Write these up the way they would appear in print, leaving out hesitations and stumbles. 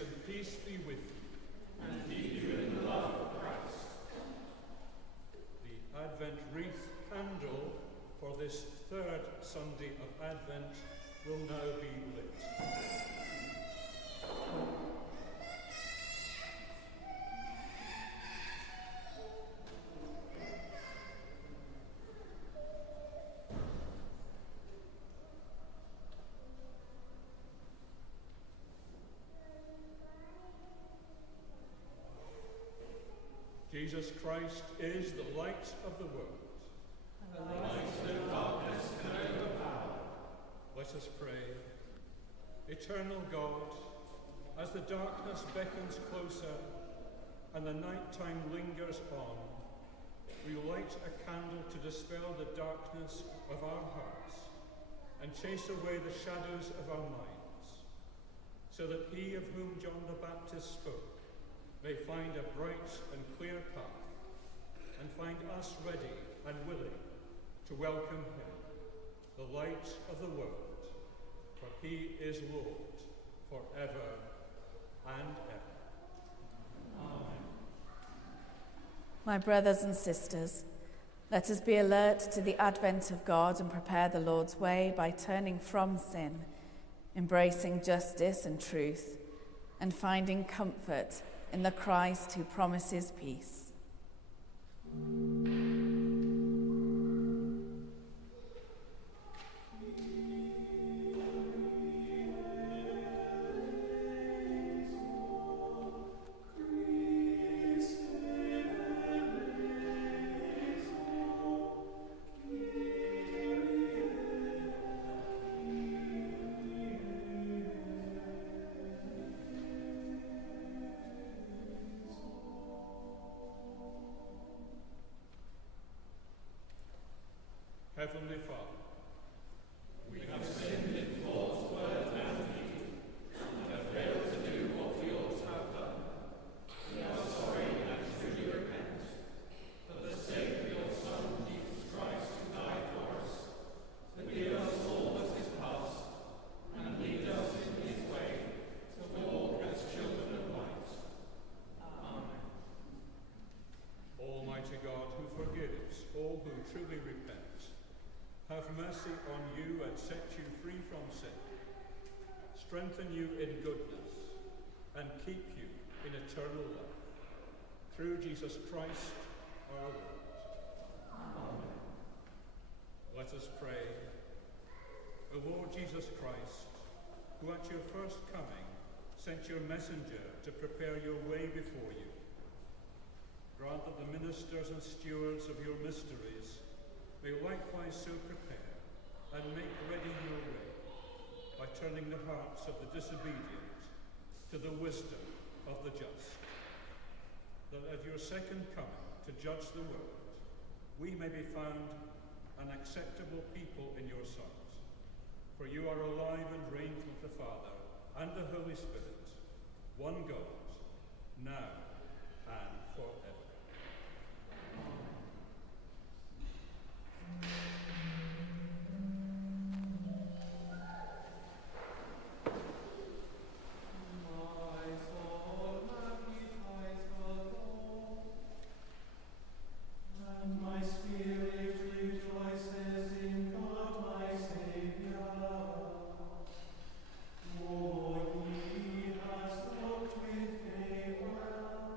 and peace be with you. And keep you in the love of Christ. The Advent wreath candle for this third Sunday of Advent will now be lit. Jesus Christ is the light of the world. The light of darkness can overpower. Let us pray. Eternal God, as the darkness beckons closer and the night time lingers on, we light a candle to dispel the darkness of our hearts and chase away the shadows of our minds, so that he of whom John the Baptist spoke may find a bright and clear path, and find us ready and willing to welcome him, the light of the world, for he is Lord forever and ever. Amen. My brothers and sisters, let us be alert to the advent of God and prepare the Lord's way by turning from sin, embracing justice and truth, and finding comfort in the Christ who promises peace. Heavenly Father, We have sinned in thought, word, and deed, and have failed to do what we ought to have done. We are sorry and truly repent. For the sake of your Son, Jesus Christ, who died for us, forgive us all that is past, and lead us in his way to walk as children of light. Amen. Almighty God, who forgives all who truly repent, have mercy on you and set you free from sin, strengthen you in goodness, and keep you in eternal life. Through Jesus Christ our Lord. Amen. Let us pray. O Lord Jesus Christ, who at your first coming sent your messenger to prepare your way before you, grant that the ministers and stewards of your mysteries may likewise so prepare and make ready your way by turning the hearts of the disobedient to the wisdom of the just, that at your second coming to judge the world, we may be found an acceptable people in your sight. For you are alive and reign with the Father and the Holy Spirit, one God, now and forever. For he has looked with favor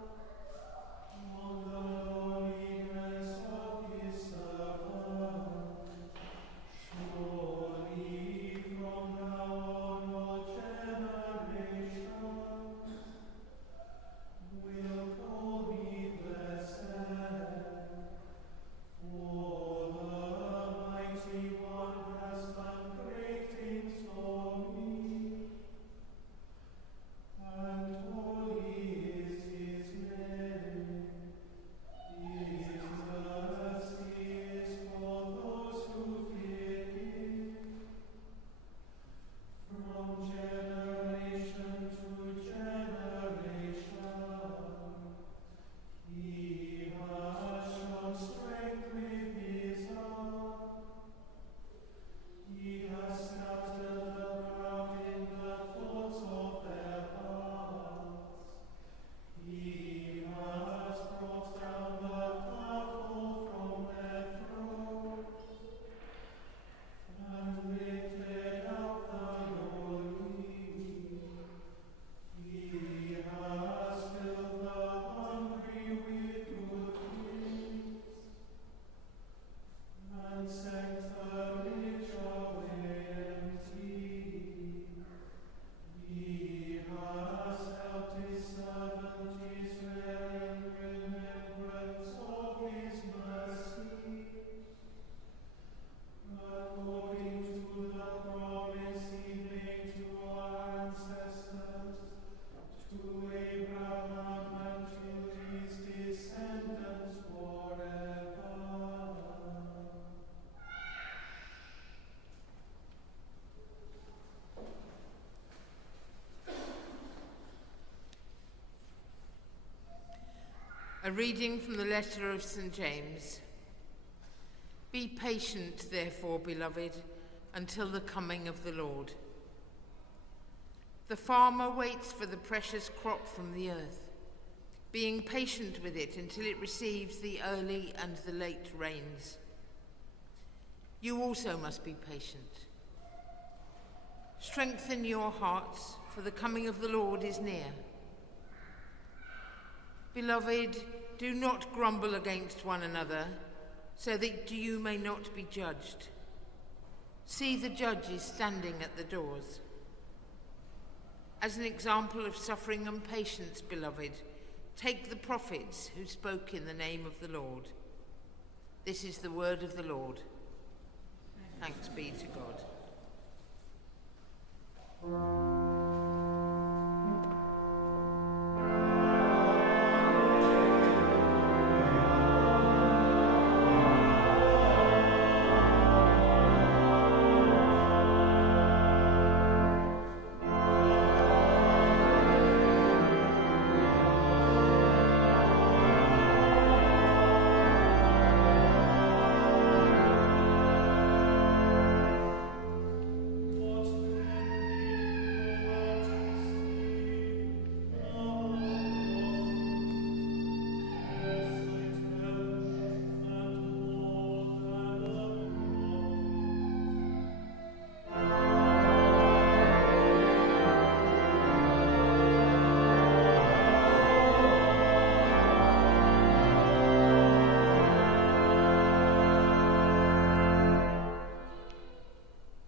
A reading from the letter of St. James. Be patient, therefore, beloved, until the coming of the Lord. The farmer waits for the precious crop from the earth, being patient with it until it receives the early and the late rains. You also must be patient. Strengthen your hearts, for the coming of the Lord is near. Beloved, do not grumble against one another, so that you may not be judged. See, the judge is standing at the doors. As an example of suffering and patience, beloved, take the prophets who spoke in the name of the Lord. This is the word of the Lord. Thanks be to God.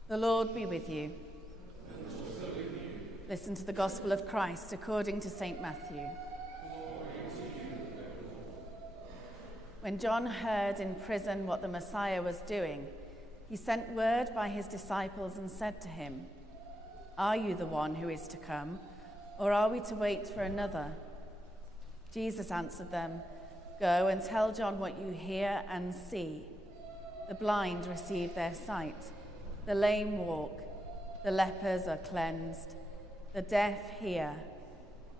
The Lord be with you. And also with you. Listen to the Gospel of Christ according to St. Matthew. When John heard in prison what the Messiah was doing, he sent word by his disciples and said to him, "Are you the one who is to come, or are we to wait for another?" Jesus answered them, "Go and tell John what you hear and see. The blind receive their sight. The lame walk, the lepers are cleansed, the deaf hear,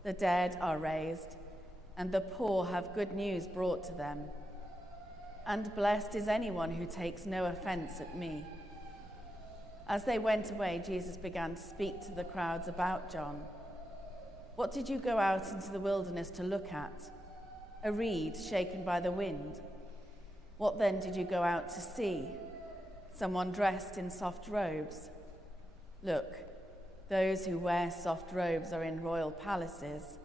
the dead are raised, and the poor have good news brought to them. And blessed is anyone who takes no offense at me." As they went away, Jesus began to speak to the crowds about John. "What did you go out into the wilderness to look at? A reed shaken by the wind? What then did you go out to see? Someone dressed in soft robes? Look, those who wear soft robes are in royal palaces.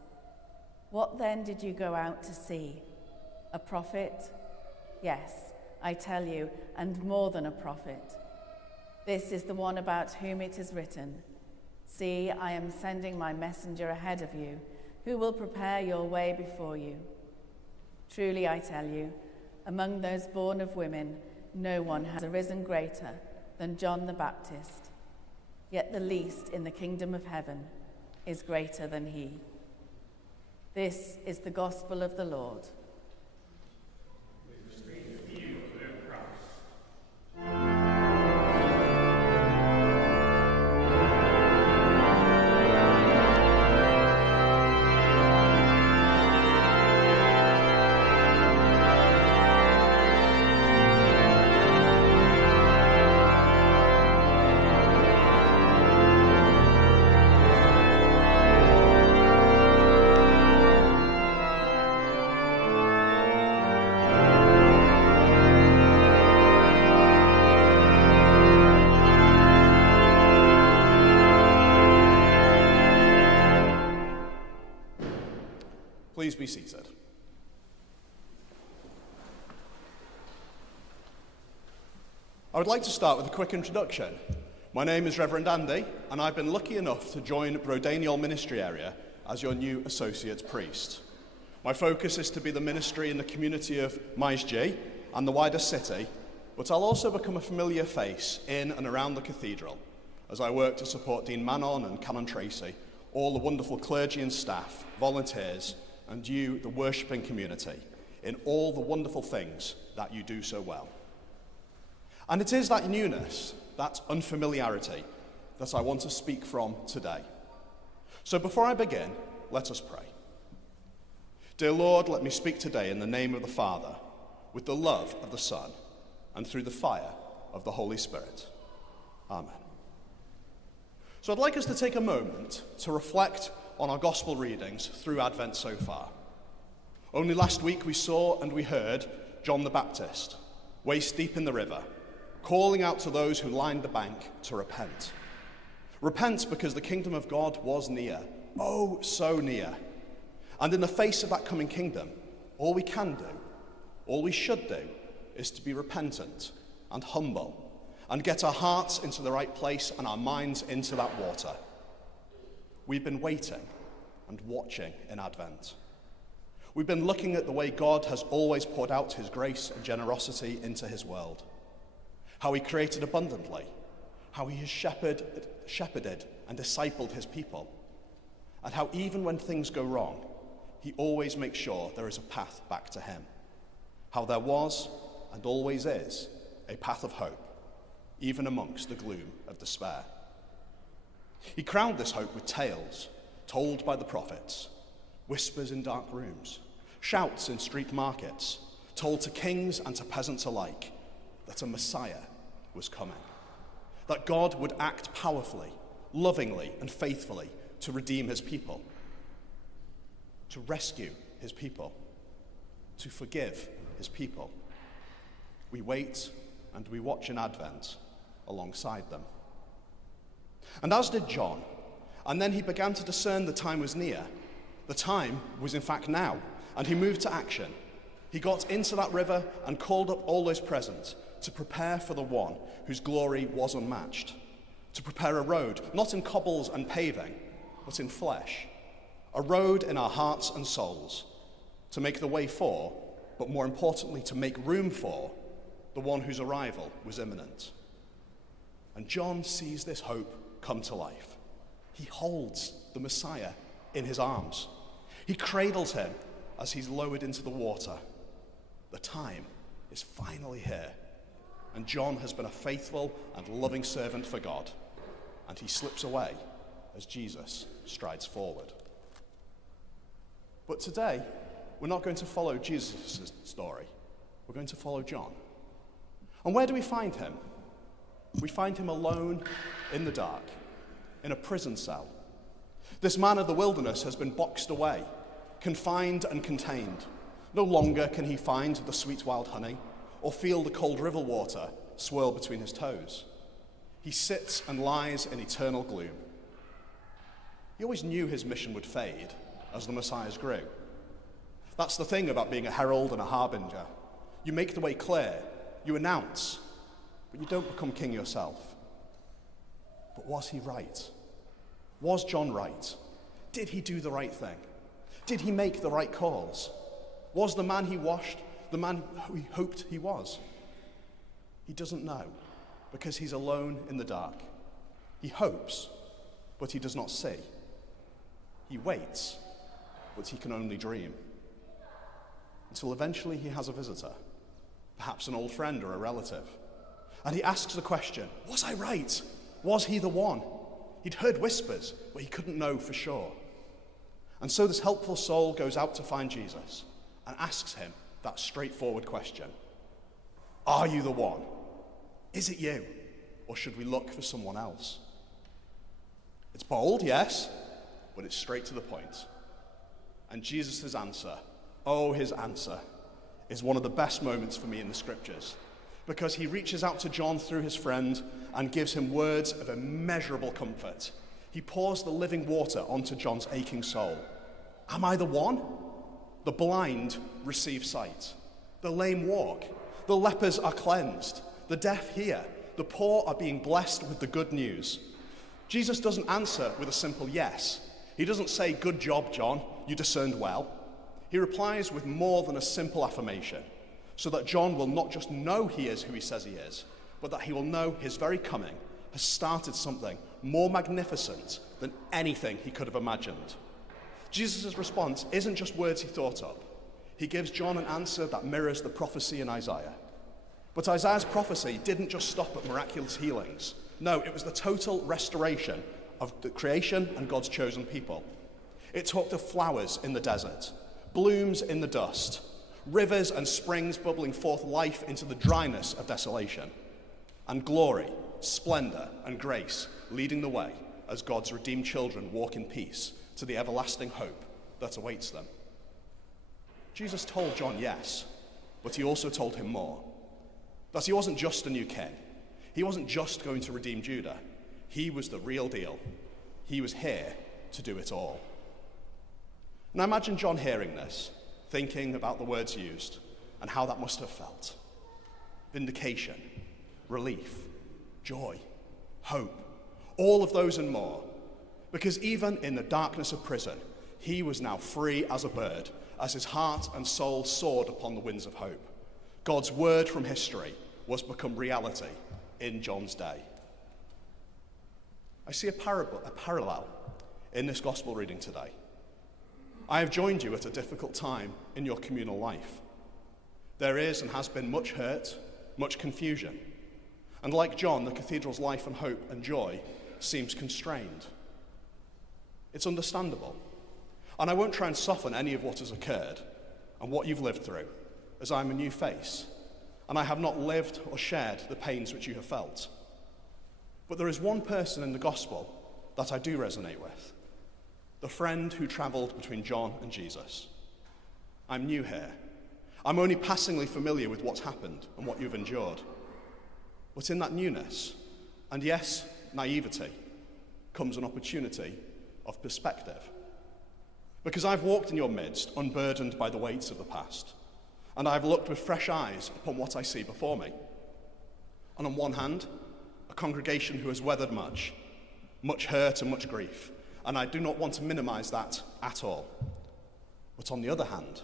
What then did you go out to see? A prophet? Yes, I tell you, and more than a prophet. This is the one about whom it is written, 'See, I am sending my messenger ahead of you, who will prepare your way before you.' Truly I tell you, among those born of women, no one has arisen greater than John the Baptist. Yet the least in the kingdom of heaven is greater than he." This is the gospel of the Lord. Please be seated. I would like to start with a quick introduction. My name is Reverend Andy, and I've been lucky enough to join Brodaniol Ministry Area as your new associate priest. My focus is to be the ministry in the community of Maesji and the wider city, but I'll also become a familiar face in and around the cathedral as I work to support Dean Manon and Canon Tracy, all the wonderful clergy and staff, volunteers, and you, the worshipping community, in all the wonderful things that you do so well. And it is that newness, that unfamiliarity, that I want to speak from today. So before I begin, let us pray. Dear Lord, let me speak today in the name of the Father, with the love of the Son, and through the fire of the Holy Spirit. Amen. So I'd like us to take a moment to reflect on our gospel readings through Advent so far. Only last week we saw and we heard John the Baptist, waist deep in the river, calling out to those who lined the bank to repent. Repent because the kingdom of God was near, oh so near. And in the face of that coming kingdom, all we can do, all we should do, is to be repentant and humble and get our hearts into the right place and our minds into that water. We've been waiting and watching in Advent. We've been looking at the way God has always poured out his grace and generosity into his world, how he created abundantly, how he has shepherded and discipled his people, and how even when things go wrong, he always makes sure there is a path back to him, how there was and always is a path of hope, even amongst the gloom of despair. He crowned this hope with tales told by the prophets, whispers in dark rooms, shouts in street markets, told to kings and to peasants alike, that a Messiah was coming, that God would act powerfully, lovingly, and faithfully to redeem his people, to rescue his people, to forgive his people. We wait and we watch in Advent alongside them. And as did John, and then he began to discern the time was near. The time was in fact now, and he moved to action. He got into that river and called up all those present to prepare for the one whose glory was unmatched, to prepare a road, not in cobbles and paving, but in flesh, a road in our hearts and souls, to make the way for, but more importantly, to make room for, the one whose arrival was imminent. And John sees this hope come to life. He holds the Messiah in his arms. He cradles him as he's lowered into the water. The time is finally here, and John has been a faithful and loving servant for God, and he slips away as Jesus strides forward. But today, we're not going to follow Jesus' story. We're going to follow John. And where do we find him? We find him alone in the dark, in a prison cell. This man of the wilderness has been boxed away, confined and contained. No longer can he find the sweet wild honey or feel the cold river water swirl between his toes. He sits and lies in eternal gloom. He always knew his mission would fade as the Messiahs grew. That's the thing about being a herald and a harbinger. You make the way clear, you announce, but you don't become king yourself. But was he right? Was John right? Did he do the right thing? Did he make the right calls? Was the man he washed the man who he hoped he was? He doesn't know, because he's alone in the dark. He hopes, but he does not see. He waits, but he can only dream. Until eventually he has a visitor, perhaps an old friend or a relative. And he asks the question, was I right? Was he the one? He'd heard whispers, but he couldn't know for sure. And so this helpful soul goes out to find Jesus and asks him that straightforward question. Are you the one? Is it you? Or should we look for someone else? It's bold, yes, but it's straight to the point. And Jesus' answer, oh, his answer, is one of the best moments for me in the scriptures, because he reaches out to John through his friend and gives him words of immeasurable comfort. He pours the living water onto John's aching soul. Am I the one? The blind receive sight. The lame walk. The lepers are cleansed. The deaf hear. The poor are being blessed with the good news. Jesus doesn't answer with a simple yes. He doesn't say, good job, John, you discerned well. He replies with more than a simple affirmation, so that John will not just know he is who he says he is, but that he will know his very coming has started something more magnificent than anything he could have imagined. Jesus' response isn't just words he thought up. He gives John an answer that mirrors the prophecy in Isaiah. But Isaiah's prophecy didn't just stop at miraculous healings. No, it was the total restoration of the creation and God's chosen people. It talked of flowers in the desert, blooms in the dust, rivers and springs bubbling forth life into the dryness of desolation, and glory, splendor, and grace leading the way as God's redeemed children walk in peace to the everlasting hope that awaits them. Jesus told John yes, but he also told him more. That he wasn't just a new king. He wasn't just going to redeem Judah. He was the real deal. He was here to do it all. Now imagine John hearing this, thinking about the words used and how that must have felt. Vindication, relief, joy, hope, all of those and more. Because even in the darkness of prison, he was now free as a bird, as his heart and soul soared upon the winds of hope. God's word from history was become reality in John's day. I see a parallel in this gospel reading today. I have joined you at a difficult time in your communal life. There is and has been much hurt, much confusion. And like John, the cathedral's life and hope and joy seems constrained. It's understandable. And I won't try and soften any of what has occurred and what you've lived through, as I'm a new face, and I have not lived or shared the pains which you have felt. But there is one person in the gospel that I do resonate with, the friend who travelled between John and Jesus. I'm new here. I'm only passingly familiar with what's happened and what you've endured. But in that newness, and yes, naivety, comes an opportunity of perspective. Because I've walked in your midst, unburdened by the weights of the past, and I've looked with fresh eyes upon what I see before me. And on one hand, a congregation who has weathered much hurt and much grief, and I do not want to minimize that at all. But on the other hand,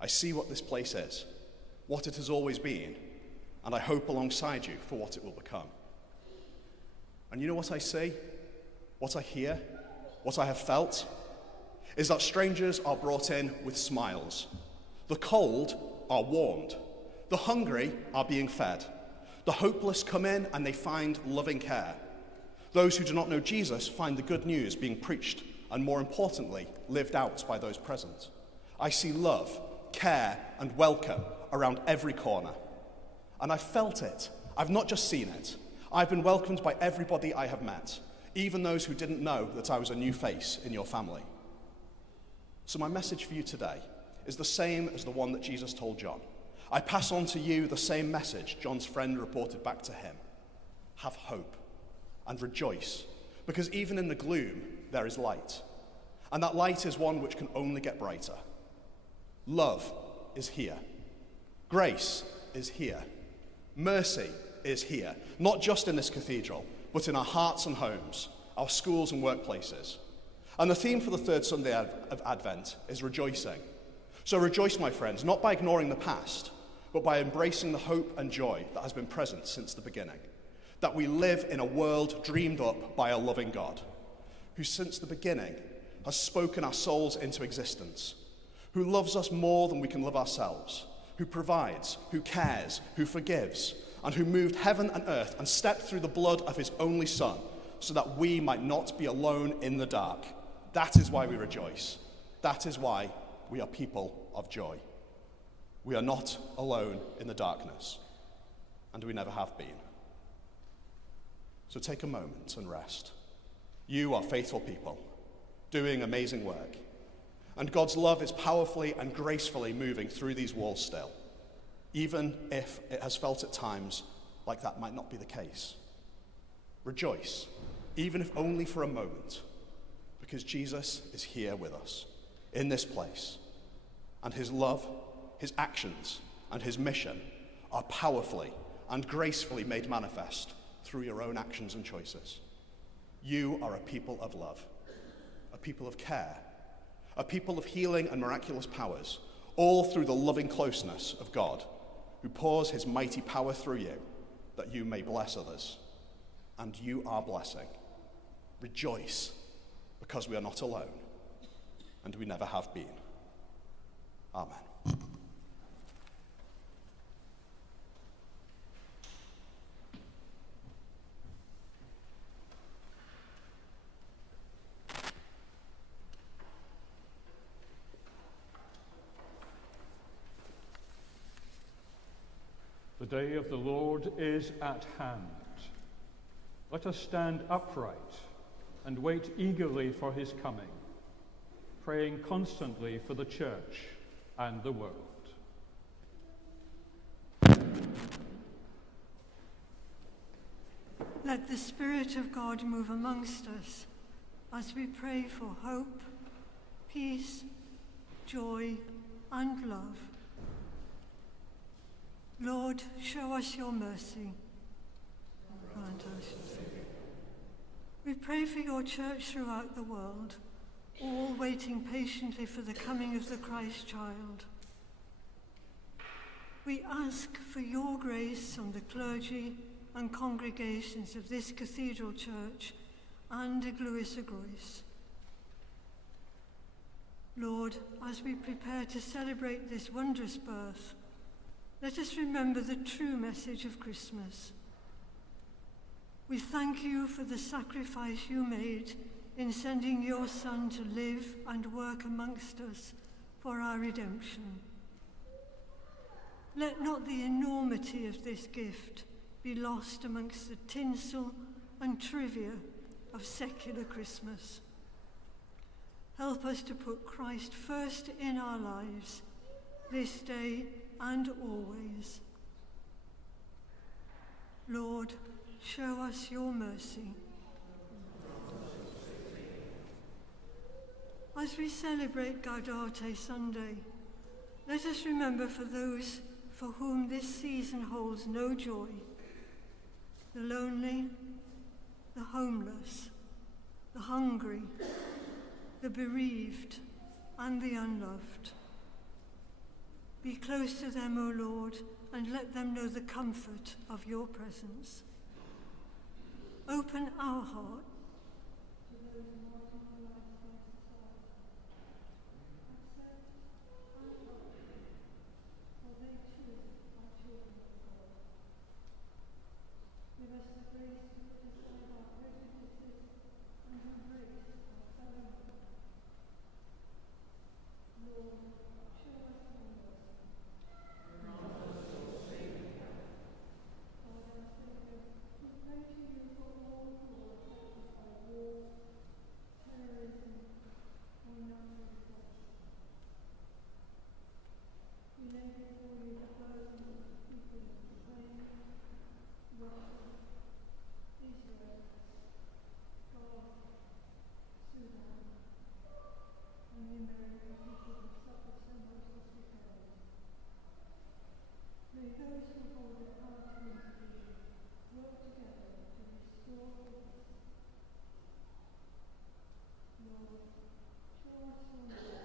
I see what this place is, what it has always been, and I hope alongside you for what it will become. And you know what I see, what I hear, what I have felt, is that strangers are brought in with smiles. The cold are warmed. The hungry are being fed. The hopeless come in and they find loving care. Those who do not know Jesus find the good news being preached and, more importantly, lived out by those present. I see love, care, and welcome around every corner. And I've felt it. I've not just seen it. I've been welcomed by everybody I have met, even those who didn't know that I was a new face in your family. So my message for you today is the same as the one that Jesus told John. I pass on to you the same message John's friend reported back to him. Have hope and rejoice, because even in the gloom there is light. And that light is one which can only get brighter. Love is here. Grace is here. Mercy is here, not just in this cathedral, but in our hearts and homes, our schools and workplaces. And the theme for the third Sunday of Advent is rejoicing. So rejoice, my friends, not by ignoring the past, but by embracing the hope and joy that has been present since the beginning. That we live in a world dreamed up by a loving God, who since the beginning has spoken our souls into existence, who loves us more than we can love ourselves, who provides, who cares, who forgives, and who moved heaven and earth and stepped through the blood of his only Son, so that we might not be alone in the dark. That is why we rejoice. That is why we are people of joy. We are not alone in the darkness, and we never have been. So take a moment and rest. You are faithful people, doing amazing work, and God's love is powerfully and gracefully moving through these walls still, even if it has felt at times like that might not be the case. Rejoice, even if only for a moment, because Jesus is here with us, in this place, and his love, his actions, and his mission are powerfully and gracefully made manifest through your own actions and choices. You are a people of love, a people of care, a people of healing and miraculous powers, all through the loving closeness of God, who pours his mighty power through you, that you may bless others. And you are blessing. Rejoice, because we are not alone, and we never have been. Amen. day of the Lord is at hand. Let us stand upright and wait eagerly for his coming, praying constantly for the Church and the world. Let the Spirit of God move amongst us as we pray for hope, peace, joy, and love. Lord, show us your mercy. Grant us. We pray for your church throughout the world, all waiting patiently for the coming of the Christ child. We ask for your grace on the clergy and congregations of this cathedral church and Eglwys y Groes. Lord, as we prepare to celebrate this wondrous birth, let us remember the true message of Christmas. We thank you for the sacrifice you made in sending your Son to live and work amongst us for our redemption. Let not the enormity of this gift be lost amongst the tinsel and trivia of secular Christmas. Help us to put Christ first in our lives, this day and always. Lord, show us your mercy. As we celebrate Gaudete Sunday, let us remember for those for whom this season holds no joy: the lonely, the homeless, the hungry, the bereaved, and the unloved. Be close to them, O Lord, and let them know the comfort of your presence. Open our heart to those marginalized by society. Accept and love them, for they too are children of God. Give us the grace to put aside our prejudices and embrace our fellow man. Lord, show us your mercy. Father, our Saviour, we pray to you for all who are affected by war, terrorism, or natural disasters. We lay before you the burdens of the people of Ukraine, Russia, Israel, Gaza, Sudan, and the American people who suffer so much this decade. May those who hold the power to intervene work together to restore peace. Lord, show us your mercy.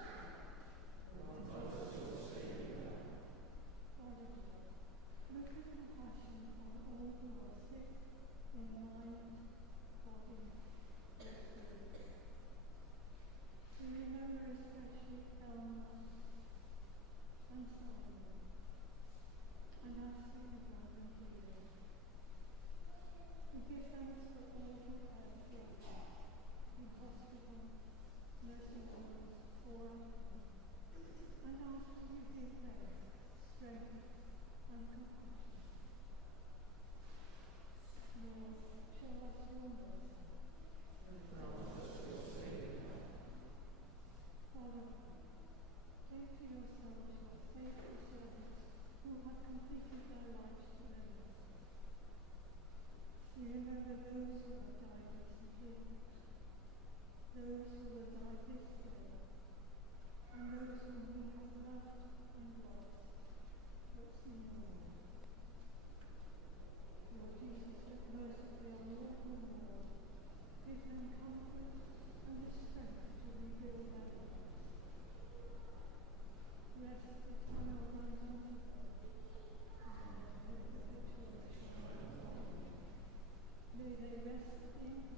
Father, look with compassion on all who are sick in mind, body, or spirit. We remember especially Elma and Simon, and ask you to grant them healing. We give thanks for all who have faith in hospital, nursing homes, or and ask you to give them strength and compassion. Lord, show us your mercy. Father, take to yourselves your faithful servants who have completed their lives to their ministry. We remember those who have died recently, those who will die this day, and those whom we have loved and lost, but see no more. Lord Jesus, look mercifully on all who mourn. Give them comfort and the strength to rebuild their lives. Bless the tunnel runs under them, and with the victorious May they rest in peace.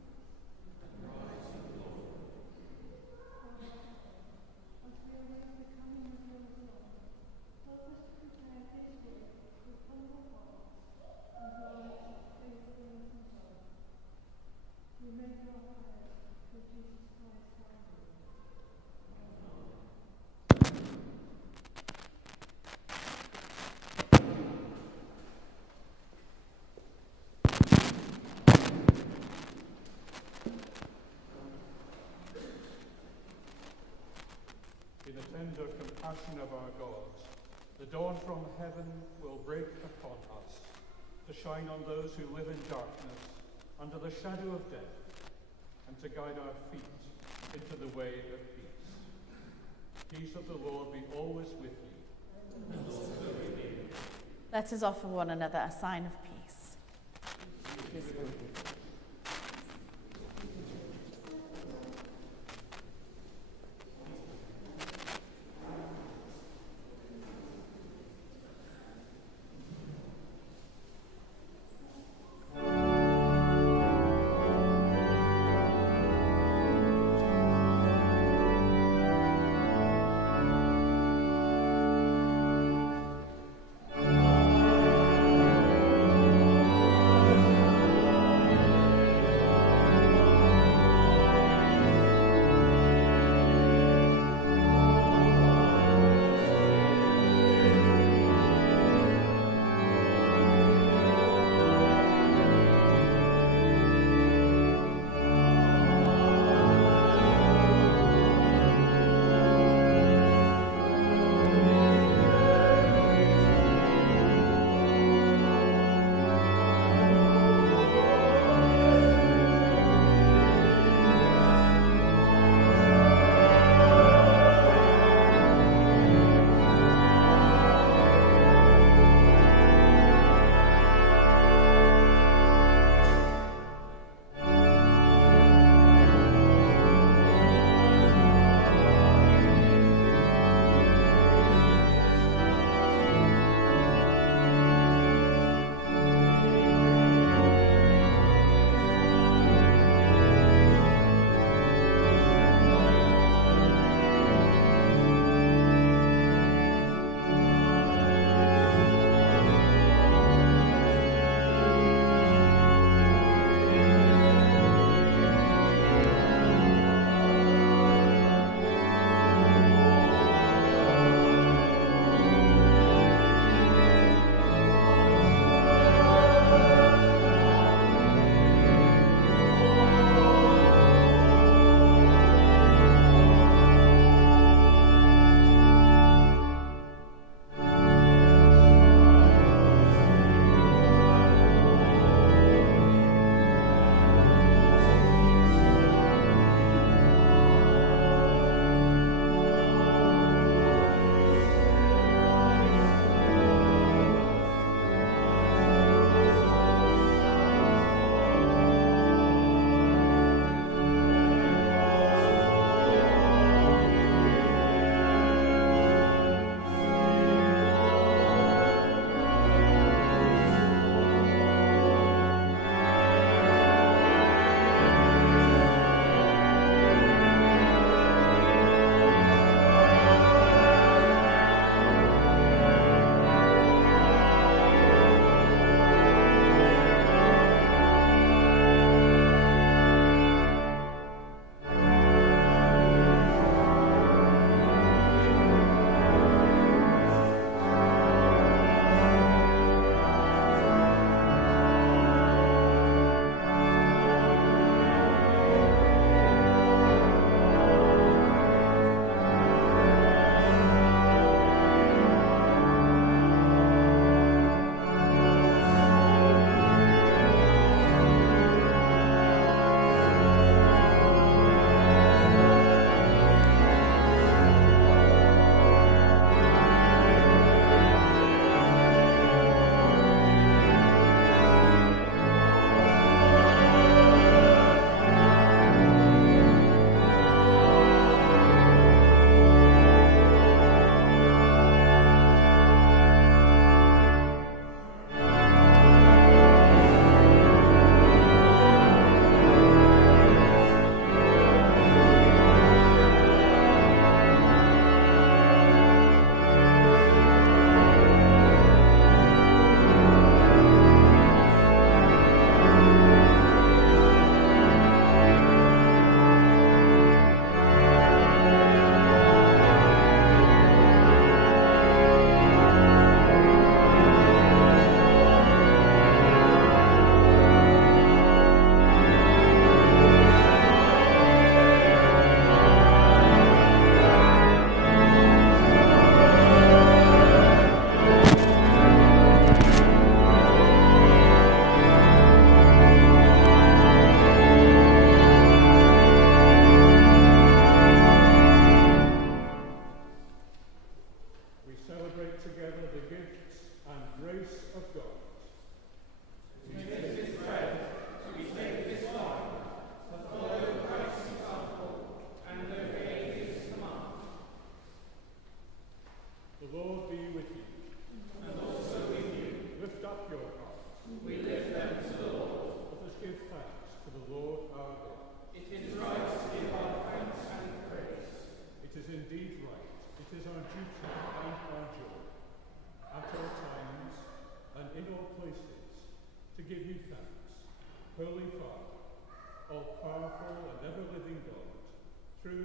the tender compassion of our God, the dawn from heaven will break upon us, to shine on those who live in darkness, under the shadow of death, and to guide our feet into the way of peace. Peace of the Lord be always with you. And also with you. Let us offer one another a sign of peace. Peace be with you.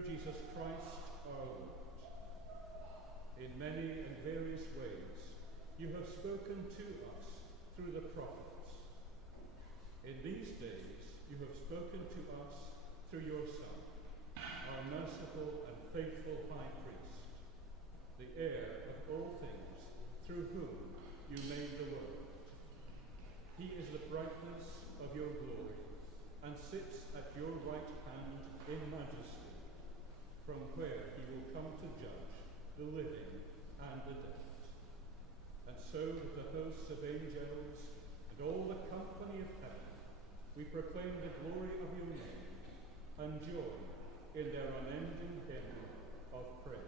through Jesus Christ our Lord. In many and various ways, you have spoken to us through the prophets. In these days, you have spoken to us through your Son, our merciful and faithful high priest, the heir of all things, through whom you made the world. He is the brightness of your glory, and sits at your right hand in majesty, from where he will come to judge the living and the dead. And so with the hosts of angels and all the company of heaven, we proclaim the glory of your name and join in their unending hymn of praise.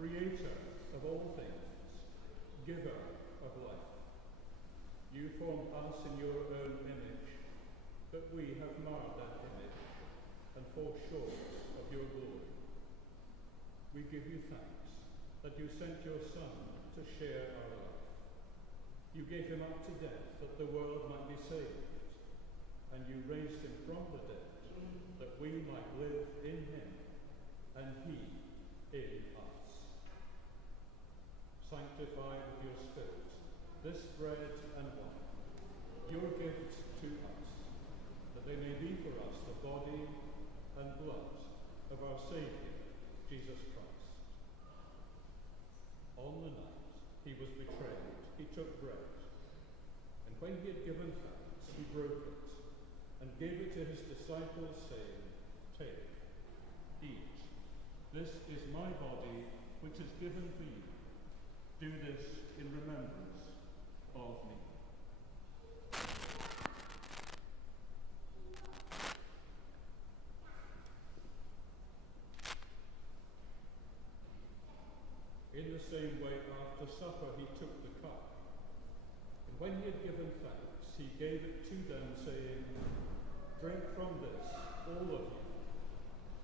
Creator of all things, giver of life. You formed us in your own image, but we have marred that image and fall short of your glory. We give you thanks that you sent your Son to share our life. You gave him up to death that the world might be saved, and you raised him from the dead that we might live in him and he in us. Sanctify with your Spirit this bread and wine, your gift to us, that they may be for us the body and blood of our Saviour, Jesus Christ. On the night he was betrayed, he took bread, and when he had given thanks, he broke it, and gave it to his disciples, saying, "Take, eat. This is my body, which is given for you. Do this in remembrance of me." In the same way, after supper, he took the cup, and when he had given thanks, he gave it to them, saying, "Drink from this, all of you,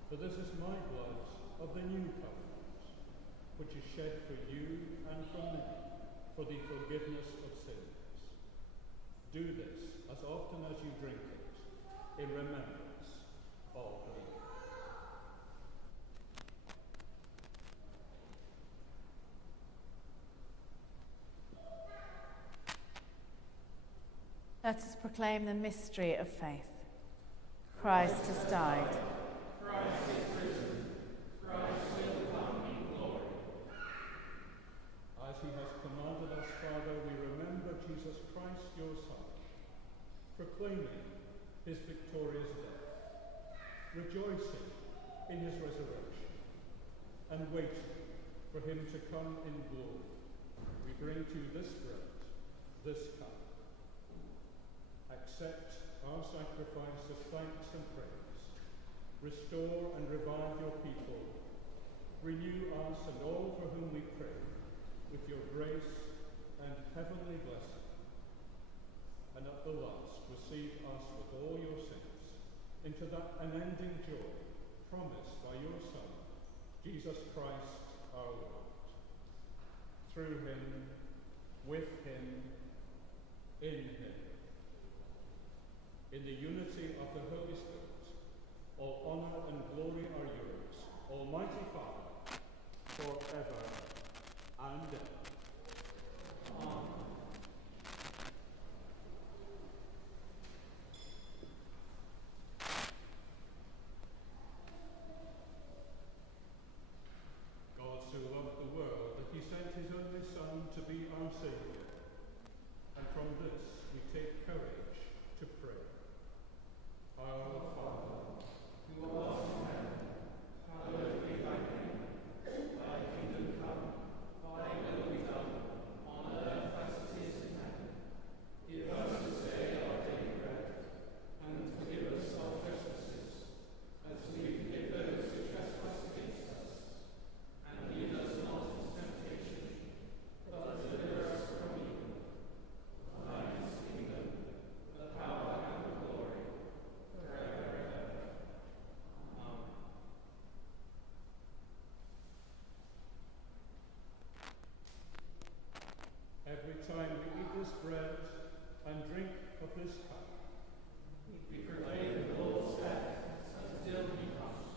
for this is my blood of the new covenant, which is shed for you and for many for the forgiveness of sins. Do this as often as you drink it in remembrance of me. Let us proclaim the mystery of faith. Christ has died. Christ is risen. Christ will come in glory. As he has commanded us, Father, we remember Jesus Christ, your Son, proclaiming his victorious death, rejoicing in his resurrection, and waiting for him to come in glory. We bring to you this bread, this cup. Accept our sacrifice of thanks and praise. Restore and revive your people. Renew us and all for whom we pray with your grace and heavenly blessing. And at the last, receive us with all your saints into that unending joy promised by your Son, Jesus Christ our Lord. Through him, with him, in him. In the unity of the Holy Spirit, all honour and glory are yours, Almighty Father, forever and ever. Amen. God so loved the world that he sent his only Son to be our Saviour. And from this we take courage to pray. Our Father, who art in heaven, hallowed be thy name. Thy kingdom come, thy will be done, on earth as it is in heaven. Give us this day our daily bread, and forgive us our trespasses, as we forgive those who trespass against us. And lead us not into temptation, but deliver us from evil. For thine is the kingdom, the power, and the glory, forever and ever. Amen. Every time we eat this bread and drink of this cup, we proclaim the Lord's death until he comes.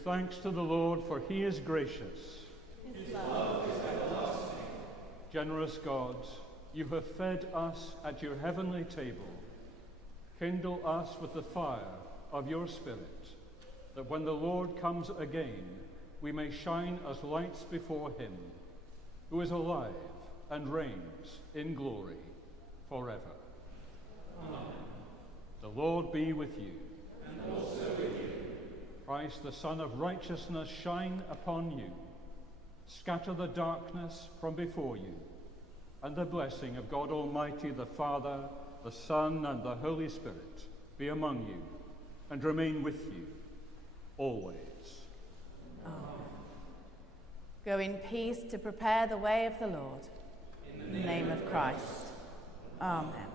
thanks to the Lord, for he is gracious. His love is everlasting. Generous God, you have fed us at your heavenly table. Kindle us with the fire of your Spirit, that when the Lord comes again, we may shine as lights before him, who is alive and reigns in glory forever. Amen. The Lord be with you. And also with you. Christ, the Son of righteousness, shine upon you. Scatter the darkness from before you, and the blessing of God Almighty, the Father, the Son, and the Holy Spirit be among you and remain with you always. Amen. Go in peace to prepare the way of the Lord. In the name of Christ. Amen.